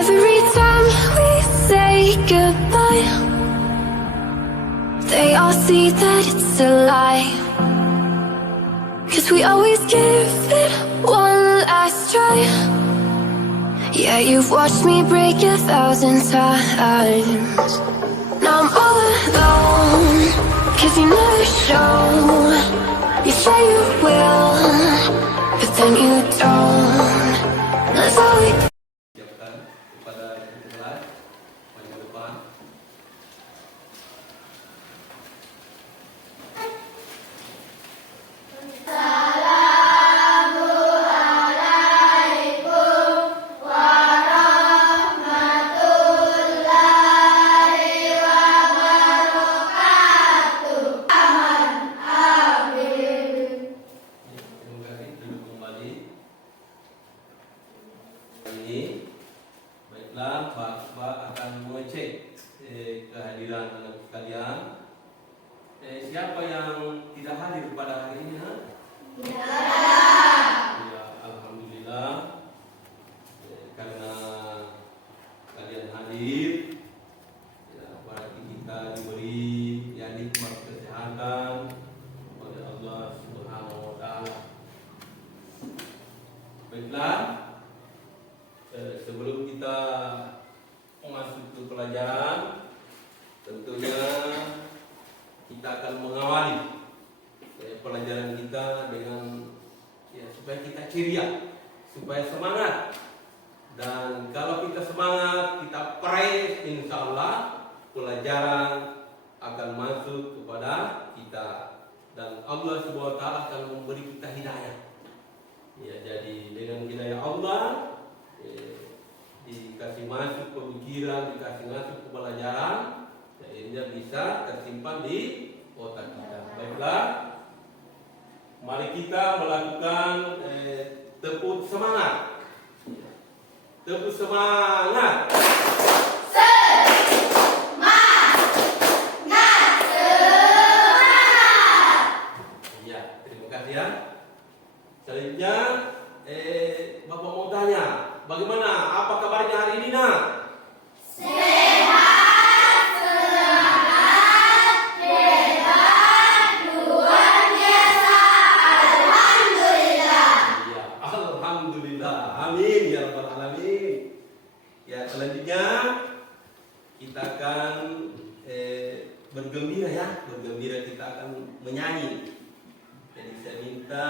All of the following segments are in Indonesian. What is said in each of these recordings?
Every time we say goodbye, they all see that it's a lie. 'Cause we always give it one last try. Yeah, you've watched me break 1,000 times. Now I'm all alone, 'cause you never show. You say you will, but then you don't. That's all we do. Kepada kelas minggu depan. Terima kasih, duduk kembali. Ini baiklah, Pak akan mengecek kehadiran anak sekalian. Siapa yang tidak hadir pada hari ini? Ya, alhamdulillah. Karena kalian hadir, ya, berarti kita diberi ya nikmat kesehatan oleh Allah Subhanahu wa taala. Baiklah, sebelum kita masuk ke pelajaran, tentunya kita akan mengawali pelajaran kita dengan ya, supaya kita ceria, supaya semangat. Dan kalau kita semangat, kita praise, insya Allah pelajaran akan masuk kepada kita dan Allah Subhanahu wa taala akan memberi kita hidayah. Ya, jadi dengan hidayah Allah dikasih masuk pemikiran, dikasih masuk ke pelajaran, akhirnya bisa tersimpan di otak kita. Baiklah, mari kita melakukan tepuk semangat. Tepuk semangat. Ya, terima kasih ya. Selanjutnya, Bapak mau tanya, bagaimana? Apa kabarnya hari ini, nak? Sehat, semangat, hebat, luar biasa. Alhamdulillah. Ya, alhamdulillah. Amin ya rabbal alamin. Ya, selanjutnya kita akan bergembira ya, bergembira, kita akan menyanyi. Jadi saya minta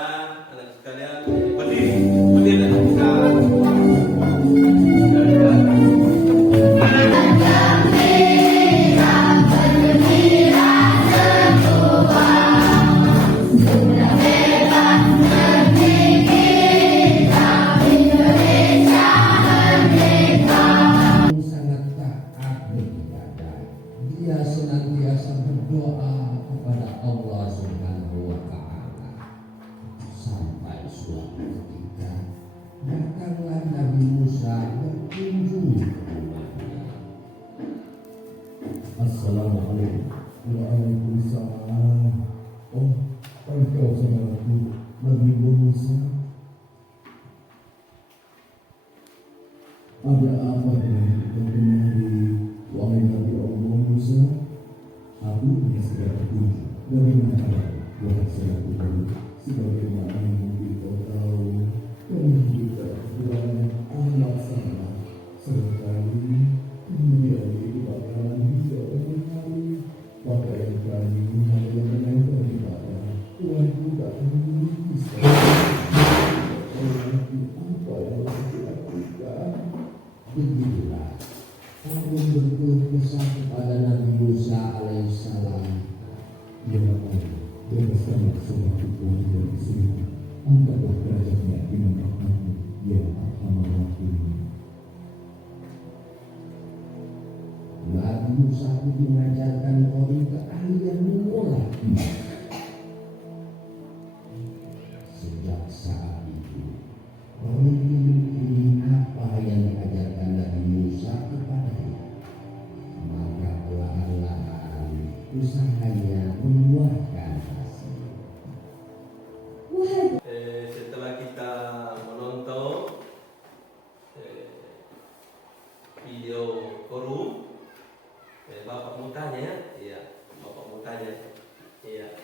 anak sekalian berdiri, berdiri dan bisa. Sangat taat beribadah. Dia senantiasa berdoa kepada Allah Subhanahu wa taala. Sampai suatu ketika datanglah Nabi Musa berkunjung ke rumahnya. Assalamualaikum. Waalaikumsalam. Oh, engkau saudaraku Nabi Musa. Ada apa dengan kita kemari, wahai Nabi Allah Musa? Aku hanya segera berkunjung. Bagaimana kabar, wahai saudaraku? Sebagaimana yang mungkin kau tahu, kami kita banyak amat salah. Seringkali kemudian kebakaran hingga hari. Pakaian kami hanya menempel di badan. Tuhan tak bisa. Apa yang harus dilakukan? Begitulah Harun berkeluh kesah kepada Nabi Musa alaihissalam. Ya Allah, bebaskanlah semua hukum dan kesulitan. Angkatlah derajatnya dengan rahmat-Mu, ya Arhamar Rahimin. Nabi Musa itu mengajarkan orang keahlian mengolah emas. Sejak saat itu, orang ini apa yang diajarkan Nabi Musa kepadanya, maka perlahan-lahan usahanya membuahkan hasil. Setelah kita menonton korum. Bapak mau tanya ya? Iya, Bapak mau tanya. Iya.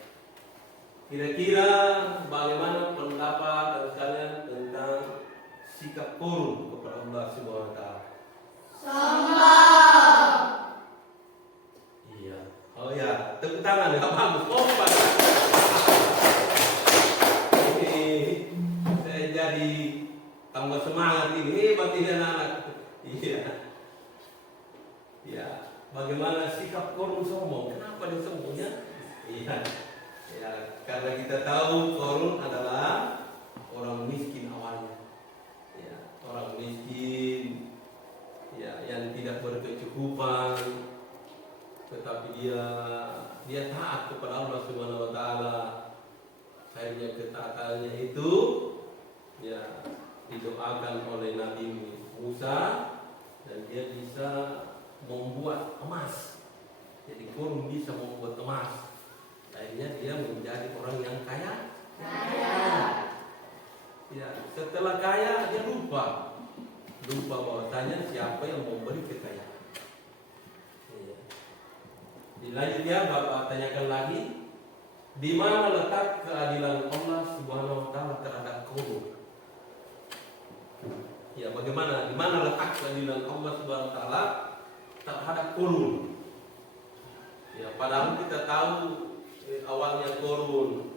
Kira-kira bagaimana pendapat kalian tentang sikap korum kepada Allah Subhanahu wa taala? Sombong. Iya. Oh ya, tepuk tangan ya, bagus. Kompak. Ini saya jadi tambah semangat ini. Hebat ini anak-anak. Iya. Ya, bagaimana sikap korum sombong? Kenapa dia sombongnya? Iya. Ya, karena kita tahu korun adalah orang miskin awalnya. Ya, orang miskin ya yang tidak berkecukupan, tetapi dia taat kepada Allah Subhanahu wa taala. Akhirnya ketaatannya itu ya didoakan oleh Nabi Musa dan dia bisa membuat emas. Jadi korun bisa membuat emas. Akhirnya dia menjadi orang yang kaya. Ya, setelah kaya dia lupa bahwasanya siapa yang memberi kekayaan. Ya. Selanjutnya Bapak tanyakan lagi, di mana letak keadilan Allah Subhanahu wa taala terhadap korun? Ya, bagaimana? Di mana letak keadilan Allah Subhanahu wa taala terhadap korun? Ya, padahal kita tahu awalnya korun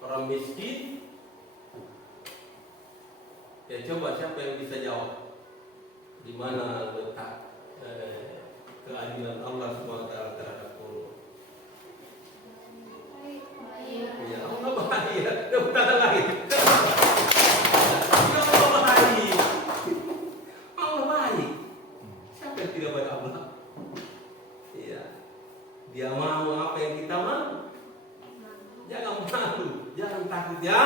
orang miskin. Ya, coba siapa yang bisa jawab di mana letak keadilan Allah Subhanahu wa taala terhadap korun? Ya, Allah bahagia. Tepuk tangan lagi. Allah bahagia. Allah baik. Siapa yang tidak baik Allah? Ya, dia mau apa yang kita mau. Jangan malu, jangan takut ya.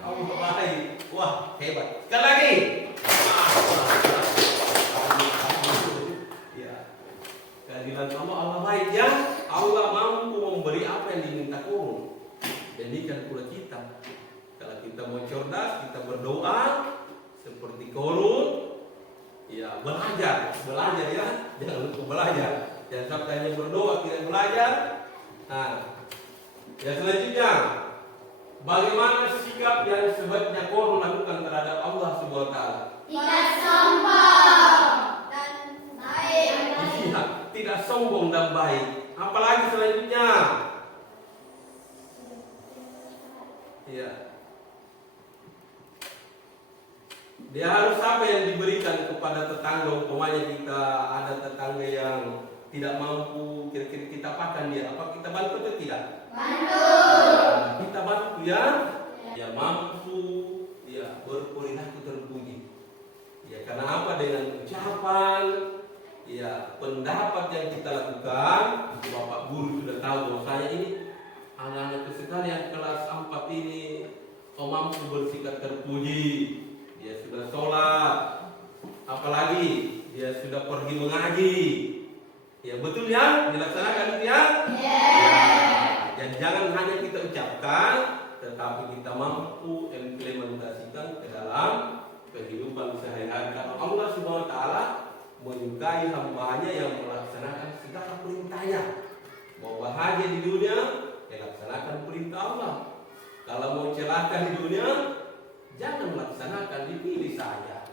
Allah baik. Wah, hebat. Sekali lagi. Ya. Keadilan Allah baik ya. Allah mampu memberi apa yang diminta korun. Demikian pula kita. Kalau kita mau cerdas, kita berdoa seperti korun. Ya, belajar ya. Jangan lupa belajar. Jangan sampai hanya berdoa tidak belajar. Nah, ya selanjutnya, bagaimana sikap yang sebaiknya korun lakukan terhadap Allah Subhanahu wa taala? Tidak sombong dan baik. Iya, tidak sombong dan baik. Apalagi selanjutnya? Iya. Dia harus apa yang diberikan kepada tetangga? Umpamanya kita ada tetangga yang tidak mampu, kira-kira kita apakan dia? Apa kita bantu atau tidak? Bantu. Kita bantu ya. Ya mampu, ya berperilaku terpuji. Ya karena apa? Dengan ucapan, ya pendapat yang kita lakukan. Bapak guru sudah tahu bahwasanya ini anak-anak sekalian kelas 4 ini mampu bersikap terpuji. Dia sudah sholat, apalagi dia sudah pergi mengaji. Ya betul ya, dilaksanakan itu ya. Dan jangan hanya kita ucapkan, tetapi kita mampu implementasikan ke dalam kehidupan sehari-hari. Karena Allah Subhanahu wa taala menyukai hamba-Nya yang melaksanakan segala perintahnya. Mau bahagia di dunia, ya laksanakan perintah Allah. Kalau mau celaka di dunia, jangan melaksanakan, dipilih saja.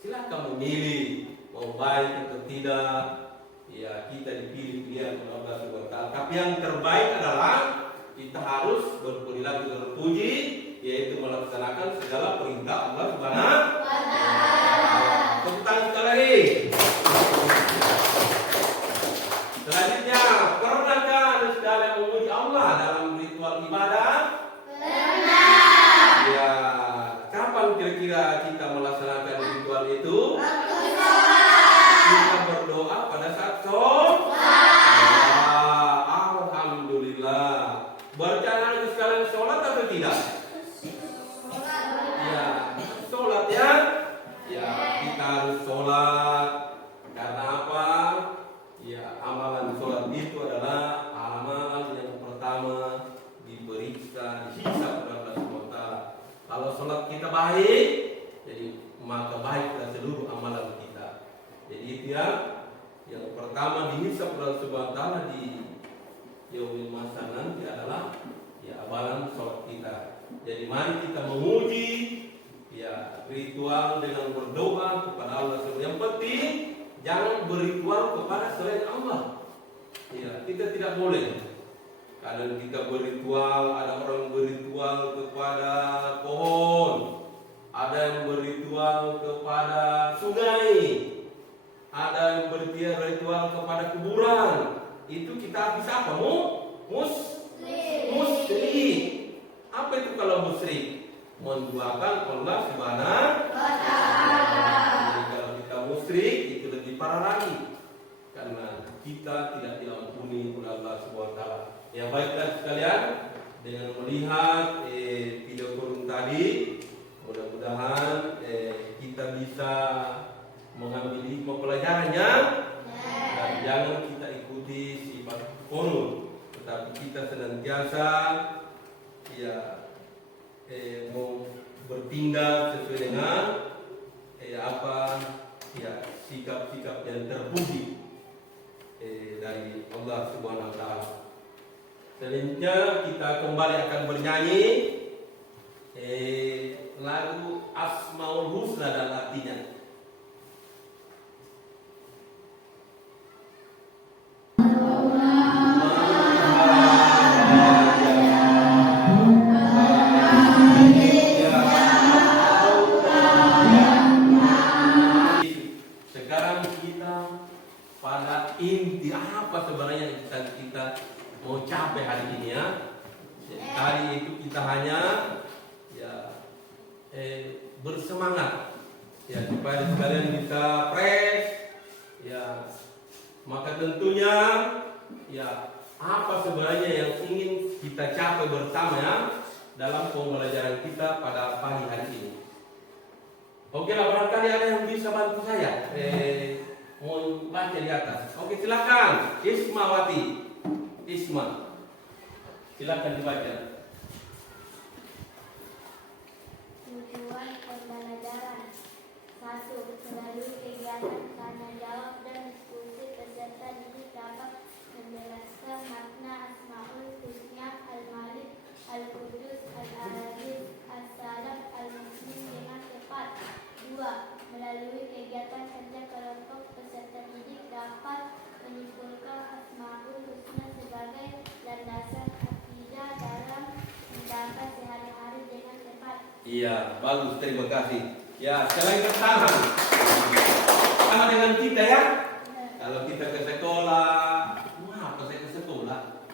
Silakan memilih mau baik atau tidak. Ya kita dipilih dia oleh Allah Subhanahu wa taala. Tapi yang terbaik adalah kita harus berperilaku terpuji, yaitu melaksanakan segala perintah Allah Subhanahu wa taala. Tepuk tangan sekali lagi. Selanjutnya, pernahkah Anda sekalian memuji Allah dalam ritual ibadah? Pernah. Ya, kapan kira-kira kita melaksanakan ritual itu? Waktu sholat. Kita berdoa pada saat sholat. Alhamdulillah. Berjalan sekalian sholat atau tidak? Ya, sholat ya. Ya, kita harus sholat. Karena apa? Ya, amalan sholat itu adalah amalan yang pertama diperiksa, dihisab oleh Allah Subhanahu wa taala. Kalau sholat kita baik, jadi maka baiklah seluruh amalan kita. Jadi itu ya. Yang pertama dihisap oleh Subhanahu wa taala di yaumil mahsyar nanti adalah ya amalan sholat kita. Jadi mari kita memuji ya ritual dengan berdoa kepada Allah. Yang penting jangan berritual kepada selain Allah. Ya, kita tidak boleh. Kadang kita berritual, ada orang berritual kepada pohon, ada yang berritual kepada sungai, ada yang berritual kepada kuburan. Itu kita habis apa? Musyrik. Apa itu kalau musyrik? Menduakan Allah Subhanahu wa taala. Jadi kalau kita musyrik itu lebih parah lagi, karena kita tidak diampuni oleh Allah Subhanahu wa taala. Ya baiklah sekalian, dengan melihat video kurung tadi, mudah-mudahan kita bisa mengambil hikmah pelajarannya dan jangan kita ikuti sifat kunut, tetapi kita senantiasa ya mau bertindak sesuai dengan apa ya sikap-sikap yang terpuji dari Allah Subhanahu wa taala. Selanjutnya kita kembali akan bernyanyi lagu Asmaul Husna dan artinya. Sekarang kita pada inti apa sebenarnya yang kita mau capai hari ini ya. Hari itu kita hanya ya bersemangat ya supaya sekalian bisa fresh ya. Maka tentunya ya apa sebenarnya yang ingin kita capai bersama ya dalam pembelajaran kita pada pagi hari ini. Oke lah, barangkali ada yang bisa bantu saya mau baca di atas. Oke, silakan Ismawati. Isma, silakan dibaca. Tujuan pembelajaran 1. Melalui kegiatan tanya jawab dan diskusi peserta didik dapat menjelaskan makna Asmaul Husna Al-Malik, Al-Qudus, Al-Aziz, As-Salam, Al-Mu'min dengan tepat. 2. Melalui kegiatan kerja kelompok peserta didik dapat menyimpulkan Asmaul Husna sebagai landasan akidah dalam menjalankan sehari-hari dengan tepat. Iya, bagus, terima kasih. Ya, sekali bertahan. Sama dengan kita ya. Kalau kita ke sekolah, apa saya ke sekolah?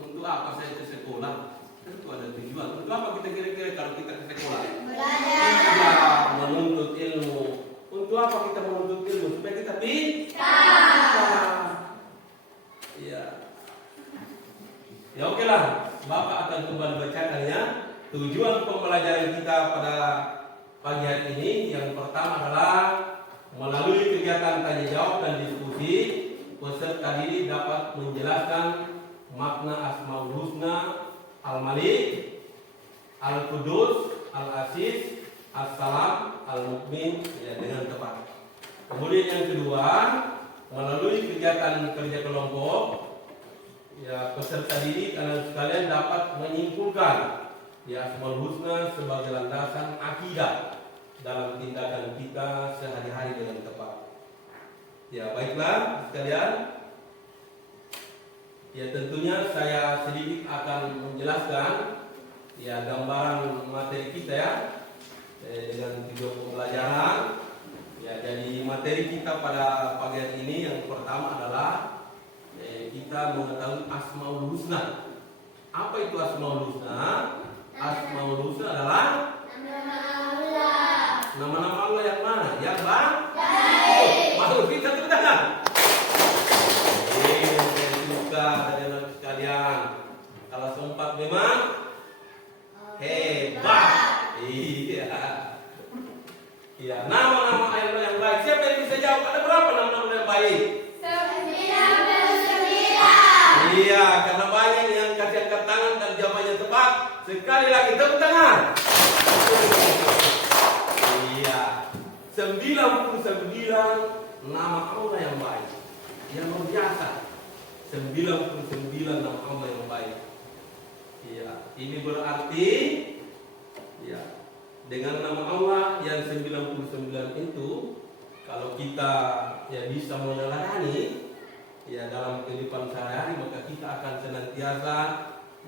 Untuk apa saya ke sekolah? Tentu ada tujuan. Untuk apa kita kira-kira kalau kita ke sekolah? Belajar, menuntut ilmu. Untuk apa kita menuntut ilmu? Supaya kita pintar. Ya. Ya oke lah, Bapak akan kembali bacakan ya. Tujuan pembelajaran kita pada pagi hari ini yang pertama adalah melalui kegiatan tanya jawab dan diskusi, peserta didik dapat menjelaskan makna Asmaul Husna Al-Malik, Al-Qudus, Al-Aziz, As-Salam, Al-Mu'min ya, dengan tepat. Kemudian yang kedua, melalui kegiatan kerja kelompok, ya peserta didik dan sekalian dapat menyimpulkan ya Asmaul Husna sebagai landasan akidah dalam tindakan kita sehari-hari dengan tepat. Ya baiklah sekalian. Ya tentunya saya sedikit akan menjelaskan ya gambaran materi kita ya dengan video pembelajaran. Ya jadi materi kita pada pagi hari ini yang pertama adalah kita mengetahui Asmaul Husna. Apa itu Asmaul Husna? Asmaul Husna adalah nama-nama Allah yang mana? Yang baik. Masuk kita tangan. Suka dari anak sekalian. Kalau sempat memang hebat. Iya. Iya. Nama-nama Allah yang baik. Siapa yang bisa jawab? Ada berapa nama-nama yang baik? 99. Iya, karena banyak yang kasih angkat tangan dan jawabannya tepat. Sekali lagi tepuk tangan. Iya. 99 nama Allah yang baik. biasa. 99 nama Allah yang baik. Ya, ini berarti ya, dengan nama Allah yang 99 itu, kalau kita ya bisa meneladani ya dalam kehidupan sehari-hari, maka kita akan senantiasa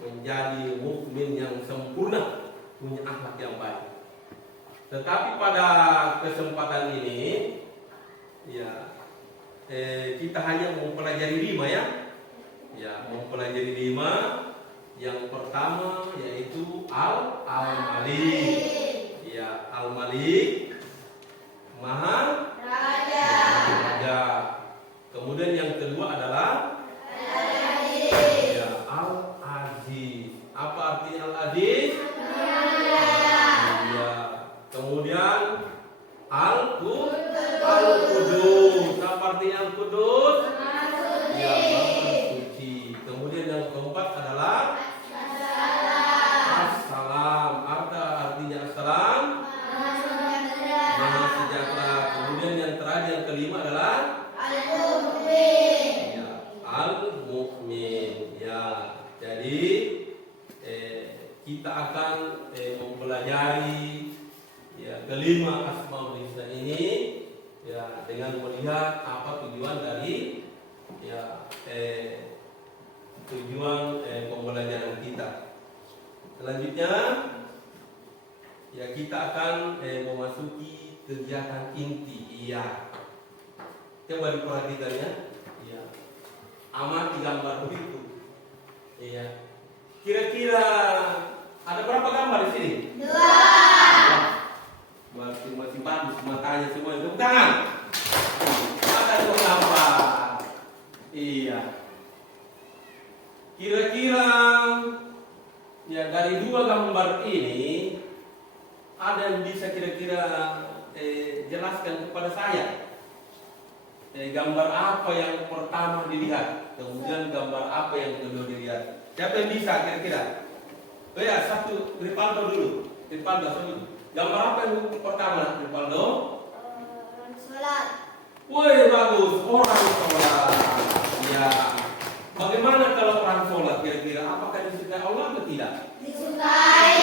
menjadi mukmin yang sempurna, punya akhlak yang baik. Tetapi pada kesempatan ini ya kita hanya mempelajari 5 ya. Ya, mempelajari 5. Yang pertama yaitu Al-Malik. Ya, Al-Malik, Maha Raja. Kemudian yang kedua adalah ya, Al-Aziz. Apa artinya Al-Aziz? Ya. Kemudian Al-Qudus. Apa artinya Al-Qudus? Ya, suci. Kemudian yang keempat adalah Assalam. Artinya Assalam, Maha sejahtera. Kemudian yang terakhir, yang kelima adalah ya, Al-Mu'min. Ya, jadi kita akan mempelajari ya kelima Asmaul Husna ini ya, dengan melihat apa tujuan dari ya tujuan pembelajaran kita. Selanjutnya ya kita akan memasuki kegiatan inti. Iya, coba diperhatikan ya. Iya, amati gambar itu. Iya, kira-kira ada berapa gambar di sini? 2. Masih bagus matanya semua. Tepuk tangan. Ada 2 gambar. Iya. Kira-kira ya dari 2 gambar ini ada yang bisa kira-kira jelaskan kepada saya gambar apa yang pertama dilihat, kemudian gambar apa yang kedua dilihat. Siapa yang bisa kira-kira? Oh ya, satu Ripaldo dulu. Ripaldo dulu. Gambar apa yang pertama, Ripaldo? Orang sholat. Woi, bagus, orang sholat. Ya. Bagaimana kalau orang sholat kira-kira? Apakah disukai Allah atau tidak? Disukai.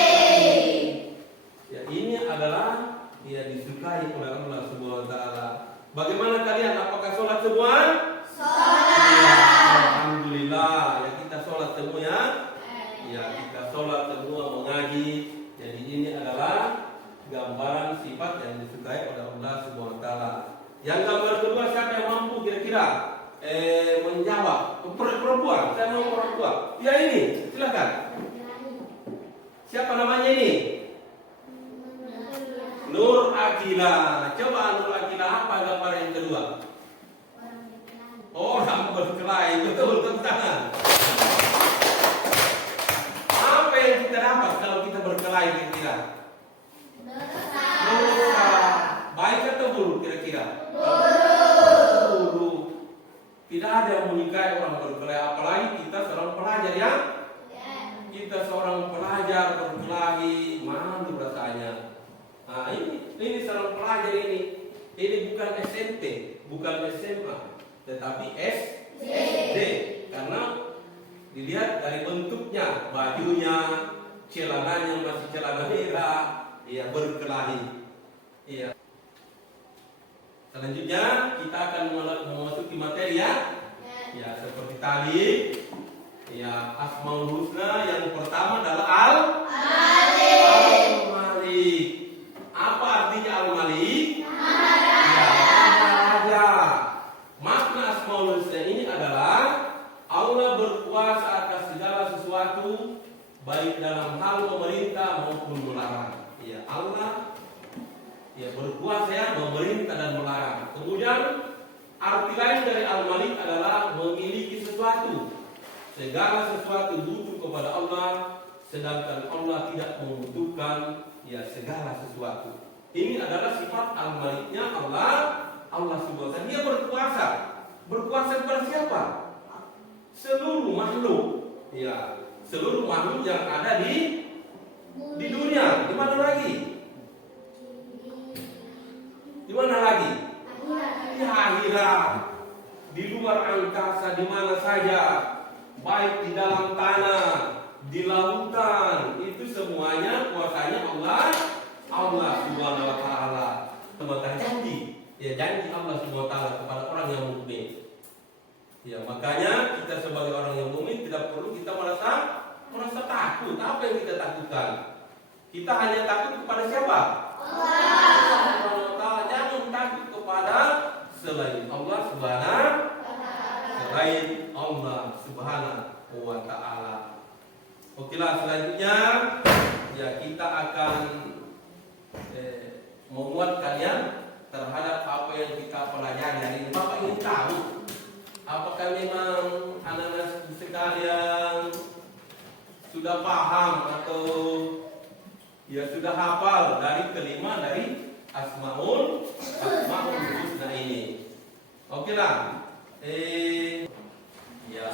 Ya, ini adalah ya disukai oleh Allah Subhanahu wa taala. Bagaimana kalian? Apakah sholat semua? Sholat. Ya, alhamdulillah. Ya, kita sholat semua ya. Ya, kita sholat semua, mengaji. Jadi ini adalah gambaran sifat yang disukai oleh Allah Subhanahu wa taala. Yang gambar kedua, siapa yang mampu kira-kira menjawab? Perempuan, saya mau perempuan. Ya ini, silakan. Siapa namanya ini? Nur Akila. Coba Nur Akila, apa gambar yang kedua? Orang berkelahi, betul, tepuk tangan. Apa yang kita dapat kalau kita berkelahi kira-kira? Dosa. Baik atau buruk kira-kira? Buruk. Tidak ada yang menyukai orang berkelahi, apalagi kita seorang pelajar ya. Kita seorang pelajar berkelahi, malu rasanya. Nah, ini seorang pelajar ini bukan SMP, bukan SMA, tetapi SD. Karena dilihat dari bentuknya, bajunya, celananya masih celana merah, ya berkelahi. Iya. Selanjutnya kita akan memasuki materi ya. Ya, seperti tadi. Ya, Asmaul Husna yang pertama adalah Al-Malik. Apa artinya Al-Malik? Ya, Raja. Makna Asmaul Husna ini adalah Allah berkuasa atas segala sesuatu, baik dalam hal memerintah maupun melarang. Ya, Allah ya berkuasa ya memerintah dan melarang. Kemudian arti lain dari Al-Malik adalah memiliki sesuatu. Segala sesuatu butuh kepada Allah, sedangkan Allah tidak membutuhkan ya segala sesuatu. Ini adalah sifat Al-Maliknya Allah Subhanahu wa taala. Dia berkuasa. Berkuasa kepada siapa? Seluruh makhluk. Ya, seluruh makhluk yang ada di dunia. Di mana lagi? Di mana lagi? Di akhirat. Di luar angkasa, di mana saja, baik di dalam tanah, di lautan, itu semuanya kuasanya Allah Subhanahu wa taala. Sementara janji Allah Subhanahu wa taala kepada orang yang mukmin. Ya, makanya kita sebagai orang yang mukmin tidak perlu kita merasa takut. Apa yang kita takutkan? Kita hanya takut kepada siapa? Allah Subhanahu wa taala. Jangan takut kepada selain Allah Subhanahu wa taala. Okelah, selanjutnya ya kita akan menguatkan ya terhadap apa yang kita pelajari hari ini. Bapak ingin tahu apakah memang anak-anak sekalian sudah paham atau ya sudah hafal dari kelima dari Asmaul Husna ini. Okelah. Ya.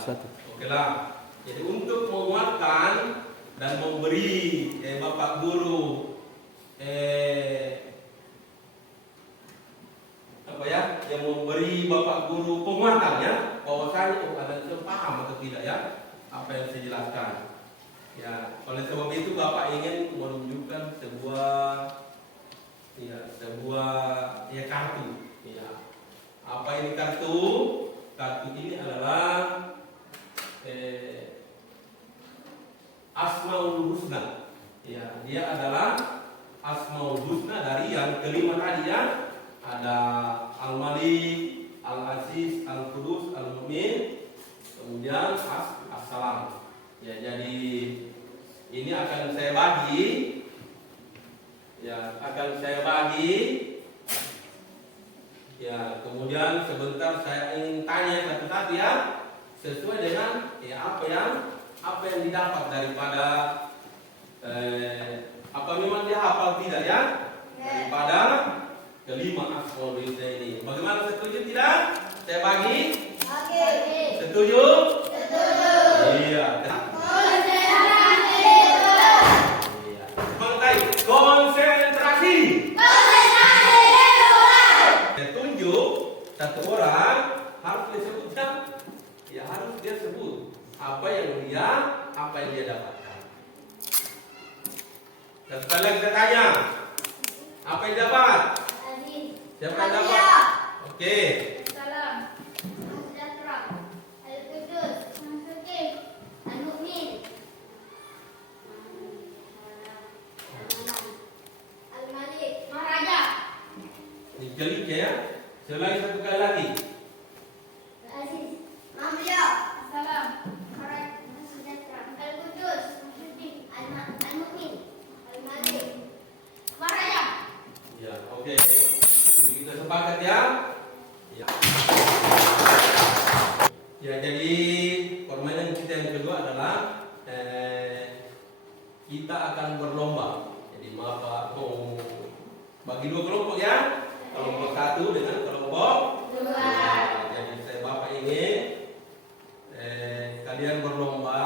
Okelah. Jadi untuk menguatkan dan memberi Bapak Guru yang memberi Bapak Guru penguatan ya, bahwasanya ada yang paham atau tidak ya apa yang saya jelaskan. Ya, oleh sebab itu Bapak ingin menunjukkan sebuah kartu. Ya. Apa ini kartu? Kartu ini adalah Asmaul Husna. Ya, dia adalah Asmaul Husna dari yang kelima tadi ya. Ada Al-Malik, Al-Aziz, Al-Qudus, Al-Mu'min, kemudian As-Salam. Ya, jadi ini akan saya bagi. Ya, Ya, kemudian sebentar saya ingin tanya satu-satu ya, sesuai dengan apa yang didapat daripada apa memang dia hafal tidak ya daripada kelima Asmaul Husna ini. Bagaimana, setuju tidak? Saya bagi? Setuju? Iya. Konsentrasi. Saya tunjuk satu orang harus disebutkan. Ya, harus dia sebut apa yang dia dapatkan. Dan sekali lagi saya tanya, apa yang dapat? Siapa yang dapat? Oke. Salam. Sejahtera. Al-Qudus. Al-Hakim. Al-Mu'min. Al-Malik. Maharaja. Ini kali ya. Selain satu kali lagi. Al-Aziz. Mahmulia. Salam. Sejahtera. Al-Qudus. Al-Hakim. Al-Mu'min. Al-Malik. Maharaja. Ya, oke. Kita sepakat ya. Ya, jadi permainan kita yang kedua adalah kita akan berlomba. Jadi Bapak mau bagi dua kelompok ya. Kelompok satu dengan kelompok dua. Jadi Bapak ingin kalian berlomba,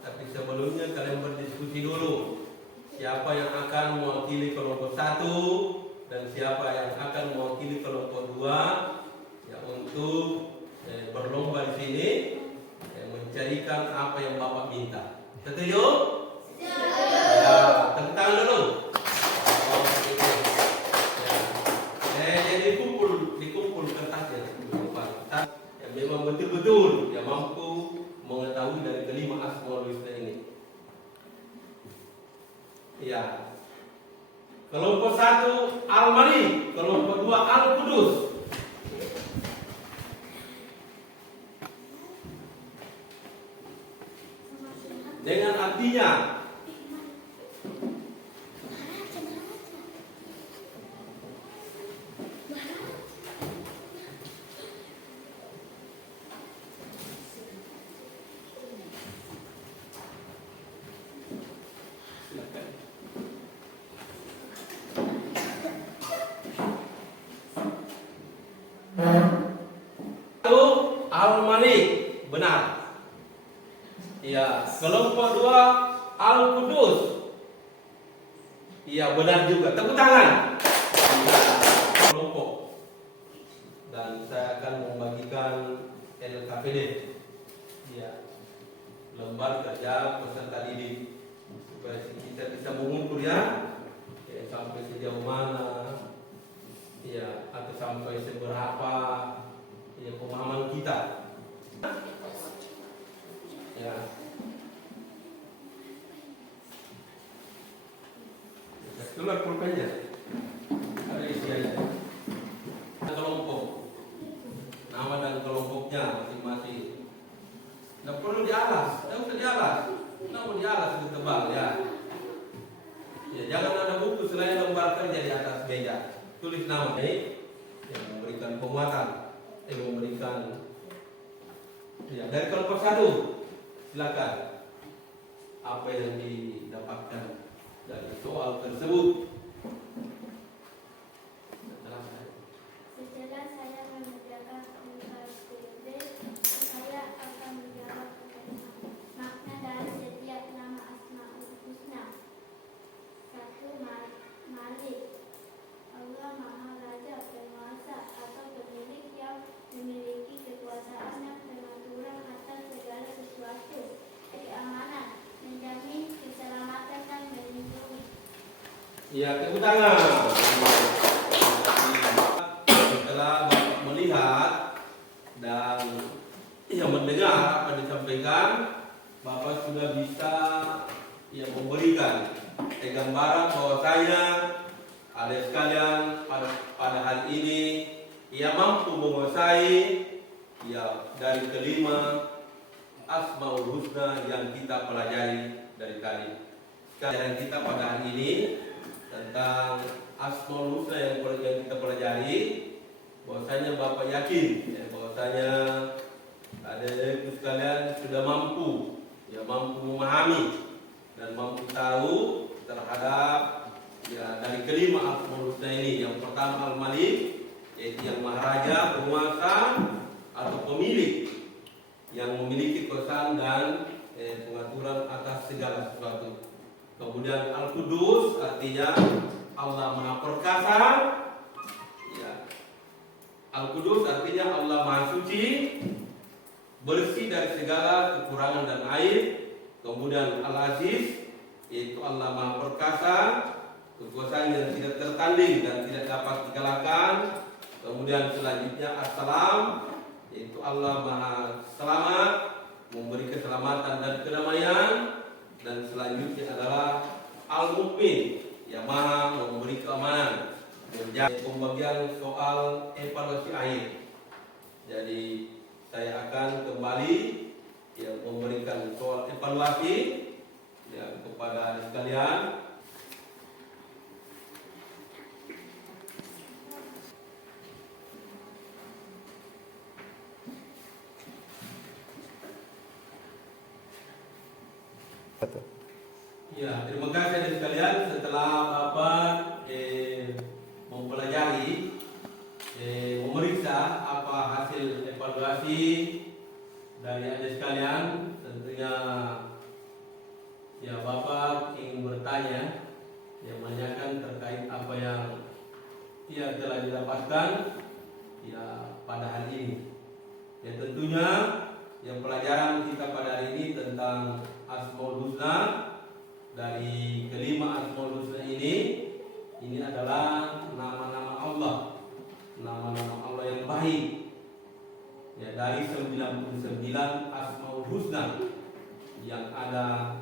tapi sebelumnya kalian berdiskusi dulu. Siapa yang akan mewakili kelompok satu dan siapa yang akan mewakili kelompok dua ya, untuk berlomba di sini mencarikan apa yang Bapak minta. Setuju? Ya, tepuk tangan dulu. Jadi dikumpul kertasnya yang memang betul-betul yang mampu mengetahui dari kelima Asmaul Husna ini. Ya. Kelompok satu Al-Malik, kelompok dua Al-Qudus. Dengan artinya Al-Malik, benar. Iya, kelompok dua Al-Qudus. Iya, benar juga. Tepuk tangan. Kelompok. Dan saya akan membagikan LKPD, ya, lembaga kerja peserta didik, supaya kita bisa mengukur ya sampai sejauh mana, ya, atau sampai seberapa ya pemahaman kita, ya. Keluar pulpennya, ada isiannya. Kelompok, nama dan kelompoknya masing-masing. Nggak perlu dialas, nggak usah dialas. Nggak mau dialas itu tebal ya. Ya, jangan ada buku selain lembar kerja di atas meja. Tulis nama yang memberikan penguatan, memberikan. Ya, dari kelompok 1, silakan. Apa yang didapatkan dari soal tersebut? Setelah saya mengerjakan LKPD, saya akan menjawab pertanyaan. Makna dari setiap nama Asmaul Husna. 1. Malik, Allah Maha Raja, penguasa atau pemilik yang memiliki kekuasaan dan pengaturan atas segala sesuatu. Keamanan, menjamin keselamatan dan melindungi. Ya, tepuk tangan. Setelah melihat dan mendengar apa yang disampaikan, Bapak sudah bisa memberikan gambaran bahwasanya adik sekalian pada hari ini ia mampu menguasai dari kelima Asmaul Husna yang kita pelajari dari tadi. Pelajaran kita pada hari ini tentang Asmaul Husna yang kita pelajari, bahwasanya Bapak yakin bahwasanya adik-adikku sekalian sudah mampu memahami dan mampu tahu terhadap dari kelima Asmaul Husna ini. Yang pertama Al-Malik, yaitu yang Maharaja, penguasa atau pemilik yang memiliki kekuasaan dan pengaturan atas segala sesuatu. Kemudian Al-Qudus, artinya Allah Maha Perkasa. Ya. Al-Qudus artinya Allah Maha Suci, bersih dari segala kekurangan dan aib. Kemudian Al-Aziz, yaitu Allah Maha Perkasa, kekuasaan yang tidak tertanding dan tidak dapat dikalahkan. Kemudian selanjutnya As-Salam, yaitu Allah Maha Selamat, memberi keselamatan dan kedamaian. Dan selanjutnya adalah Al-Mukmin, yang Maha memberi keamanan. Menjadi pembagian soal evaluasi akhir. Jadi saya akan kembali memberikan soal evaluasi kepada sekalian. Ya, terima kasih adik sekalian. Setelah Bapak mempelajari, memeriksa apa hasil evaluasi dari adik sekalian, tentunya Bapak ingin bertanya, menanyakan terkait apa yang telah didapatkan pada hari ini. Tentunya pelajaran kita pada hari ini tentang Asmaul Husna. Dari kelima Asmaul Husna ini adalah nama-nama Allah, nama-nama Allah yang baik. Dari 99 Asmaul Husna yang ada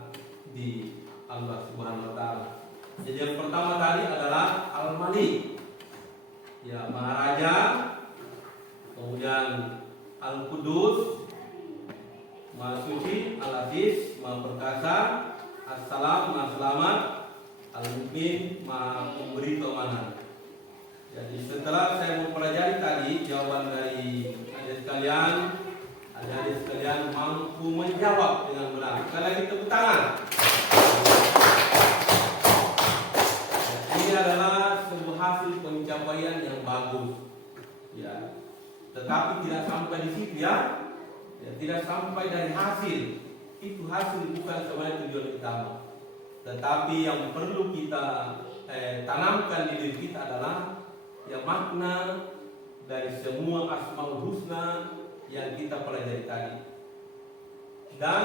di Allah Subhanahu wa Ta'ala. Jadi yang pertama tadi adalah Al-Malik, Maharaja. Kemudian Al-Qudus, Maha Suci. Al-Aziz, Maha Perkasa. As-Salam, Maha Selamat. Al-Mukmin, Maha Memberi keamanan. Jadi setelah saya mempelajari tadi jawaban dari adik sekalian mampu menjawab dengan benar. Sekali lagi tepuk tangan. Ini adalah sebuah hasil pencapaian yang bagus. Tetapi tidak sampai di situ tidak sampai dari hasil. Itu hasil bukan sebenarnya tujuan utama. Tetapi yang perlu kita tanamkan di diri kita adalah makna dari semua Asmaul Husna yang kita pelajari tadi. Dan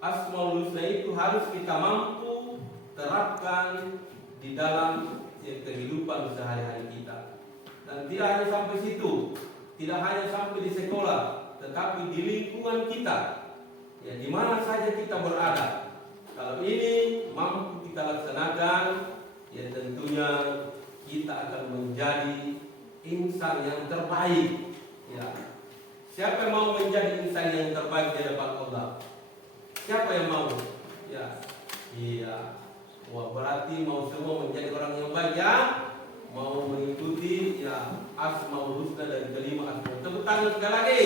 Asmaul Husna itu harus kita mampu terapkan di dalam kehidupan sehari-hari kita. Dan tidak hanya sampai situ, tidak hanya sampai di sekolah, tetapi di lingkungan kita, ya di mana saja kita berada. Kalau ini mampu kita laksanakan, ya tentunya kita akan menjadi insan yang terbaik. Ya, siapa yang mau menjadi insan yang terbaik di hadapan Allah? Siapa yang mau? Ya, iya. Wah, berarti mau semua menjadi orang yang baik ya, mau mengikuti ya Asmaul Husna dari kelima Asmaul. Tepuk tangan sekali lagi.